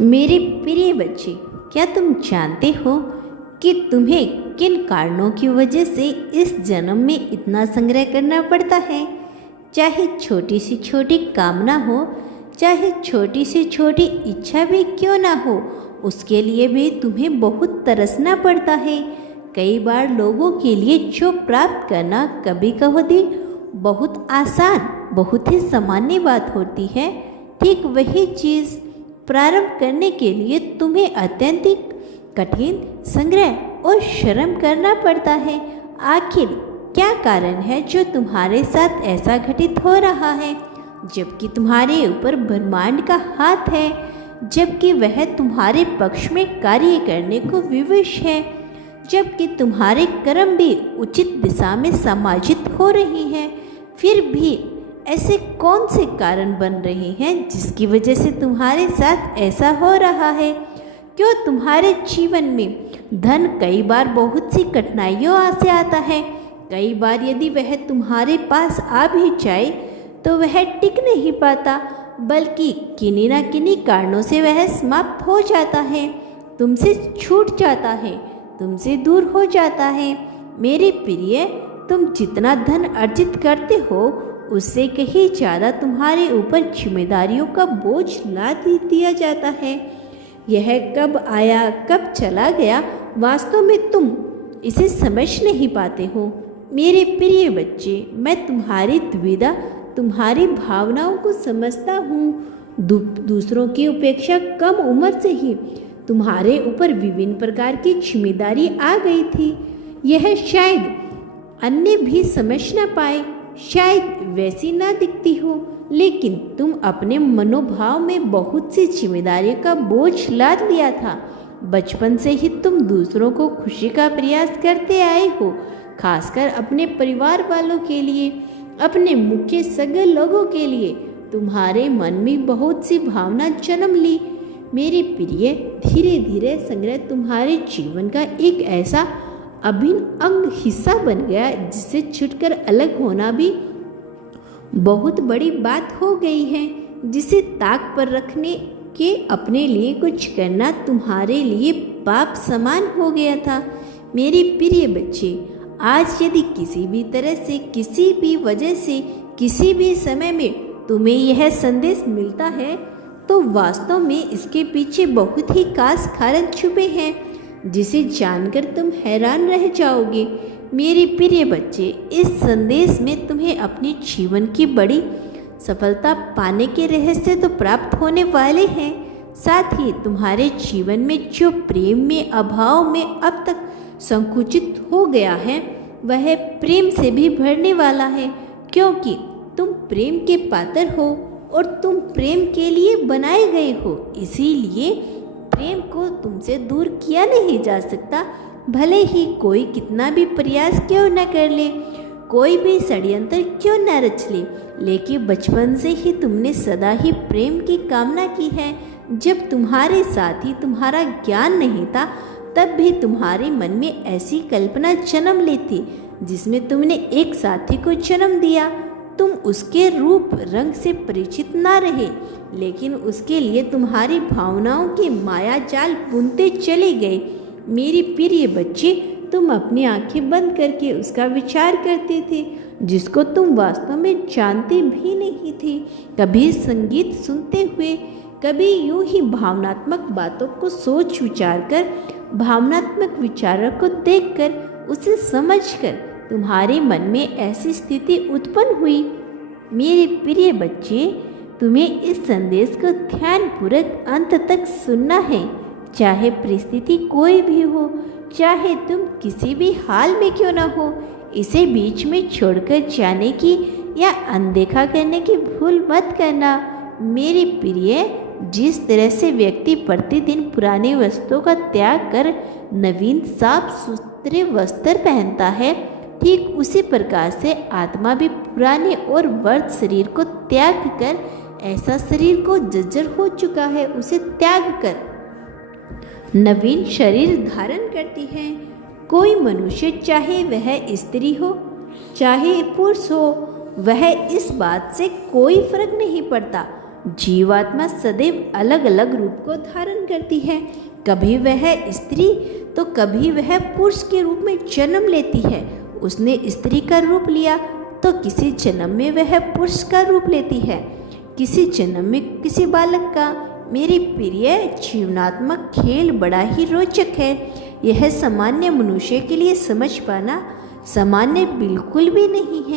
मेरे प्रिय बच्चे, क्या तुम जानते हो कि तुम्हें किन कारणों की वजह से इस जन्म में इतना संग्रह करना पड़ता है? चाहे छोटी सी छोटी कामना हो, चाहे छोटी से छोटी इच्छा भी क्यों ना हो, उसके लिए भी तुम्हें बहुत तरसना पड़ता है। कई बार लोगों के लिए जो प्राप्त करना कभी कभी बहुत आसान, बहुत ही सामान्य बात होती है, ठीक वही चीज़ प्रारंभ करने के लिए तुम्हें अत्यंत कठिन संग्रह और श्रम करना पड़ता है। आखिर क्या कारण है जो तुम्हारे साथ ऐसा घटित हो रहा है, जबकि तुम्हारे ऊपर ब्रह्मांड का हाथ है, जबकि वह तुम्हारे पक्ष में कार्य करने को विवश है, जबकि तुम्हारे कर्म भी उचित दिशा में समायोजित हो रही हैं, फिर भी ऐसे कौन से कारण बन रहे हैं जिसकी वजह से तुम्हारे साथ ऐसा हो रहा है? क्यों तुम्हारे जीवन में धन कई बार बहुत सी कठिनाइयों से आता है? कई बार यदि वह तुम्हारे पास आ भी जाए तो वह टिक नहीं पाता, बल्कि किन्हीं न किन्हीं कारणों से वह समाप्त हो जाता है, तुमसे छूट जाता है, तुमसे दूर हो जाता है। मेरे प्रिय, तुम जितना धन अर्जित करते हो उससे कहीं ज़्यादा तुम्हारे ऊपर जिम्मेदारियों का बोझ लाद दिया जाता है। यह कब आया कब चला गया, वास्तव में तुम इसे समझ नहीं पाते हो। मेरे प्रिय बच्चे, मैं तुम्हारी दुविधा, तुम्हारी भावनाओं को समझता हूँ। दूसरों की उपेक्षा कम उम्र से ही तुम्हारे ऊपर विभिन्न प्रकार की जिम्मेदारी आ गई थी। यह शायद अन्य भी समझ न पाए, शायद वैसी ना दिखती हो, लेकिन तुम अपने मनोभाव में बहुत सी जिम्मेदारियों का बोझ लाद लिया था। बचपन से ही तुम दूसरों को खुशी का प्रयास करते आए हो, खासकर अपने परिवार वालों के लिए, अपने मुख्य सगे लोगों के लिए। तुम्हारे मन में बहुत सी भावना जन्म ली। मेरे प्रिय, धीरे धीरे संग्रह तुम्हारे जीवन का एक ऐसा अभिन्न अंग हिस्सा बन गया जिससे छूटकर अलग होना भी बहुत बड़ी बात हो गई है, जिसे ताक पर रखने के अपने लिए कुछ करना तुम्हारे लिए पाप समान हो गया था। मेरे प्रिय बच्चे, आज यदि किसी भी तरह से, किसी भी वजह से, किसी भी समय में तुम्हें यह संदेश मिलता है तो वास्तव में इसके पीछे बहुत ही खास कारण छुपे हैं, जिसे जानकर तुम हैरान रह जाओगे। मेरे प्रिय बच्चे, इस संदेश में तुम्हें अपने जीवन की बड़ी सफलता पाने के रहस्य तो प्राप्त होने वाले हैं, साथ ही तुम्हारे जीवन में जो प्रेम में अभाव में अब तक संकुचित हो गया है, वह प्रेम से भी भरने वाला है, क्योंकि तुम प्रेम के पात्र हो और तुम प्रेम के लिए बनाए गए हो। इसीलिए प्रेम को तुमसे दूर किया नहीं जा सकता, भले ही कोई कितना भी प्रयास क्यों न कर ले, कोई भी षड्यंत्र क्यों न रच ले। लेकिन बचपन से ही तुमने सदा ही प्रेम की कामना की है। जब तुम्हारे साथ ही तुम्हारा ज्ञान नहीं था, तब भी तुम्हारे मन में ऐसी कल्पना जन्म ली थी जिसमें तुमने एक साथी को जन्म दिया। तुम उसके रूप रंग से परिचित ना रहे, लेकिन उसके लिए तुम्हारी भावनाओं के माया जाल बुनते चले गए। मेरे प्रिय बच्चे, तुम अपनी आंखें बंद करके उसका विचार करते थे, जिसको तुम वास्तव में जानते भी नहीं थे। कभी संगीत सुनते हुए, कभी यूं ही भावनात्मक बातों को सोच विचार कर, भावनात्मक विचारों को देखकर, उसे समझकर तुम्हारे मन में ऐसी स्थिति उत्पन्न हुई। मेरे प्रिय बच्चे, तुम्हें इस संदेश को ध्यानपूर्वक अंत तक सुनना है। चाहे परिस्थिति कोई भी हो, चाहे तुम किसी भी हाल में क्यों ना हो, इसे बीच में छोड़कर जाने की या अनदेखा करने की भूल मत करना। मेरे प्रिय, जिस तरह से व्यक्ति प्रतिदिन पुराने वस्त्रों का त्याग कर नवीन साफ सुथरे वस्त्र पहनता है, ठीक उसी प्रकार से आत्मा भी पुराने और वर्त शरीर को त्याग कर, ऐसा शरीर को जर्जर हो चुका है उसे त्याग कर नवीन शरीर धारण करती है। कोई मनुष्य, चाहे वह स्त्री हो चाहे पुरुष हो, वह इस बात से कोई फर्क नहीं पड़ता, जीवात्मा सदैव अलग अलग रूप को धारण करती है। कभी वह स्त्री तो कभी वह पुरुष के रूप में जन्म लेती है। उसने स्त्री का रूप लिया तो किसी जन्म में वह पुरुष का रूप लेती है, किसी जन्म में किसी बालक का। मेरी प्रिय जीवनात्मक खेल बड़ा ही रोचक है। यह सामान्य मनुष्य के लिए समझ पाना सामान्य बिल्कुल भी नहीं है।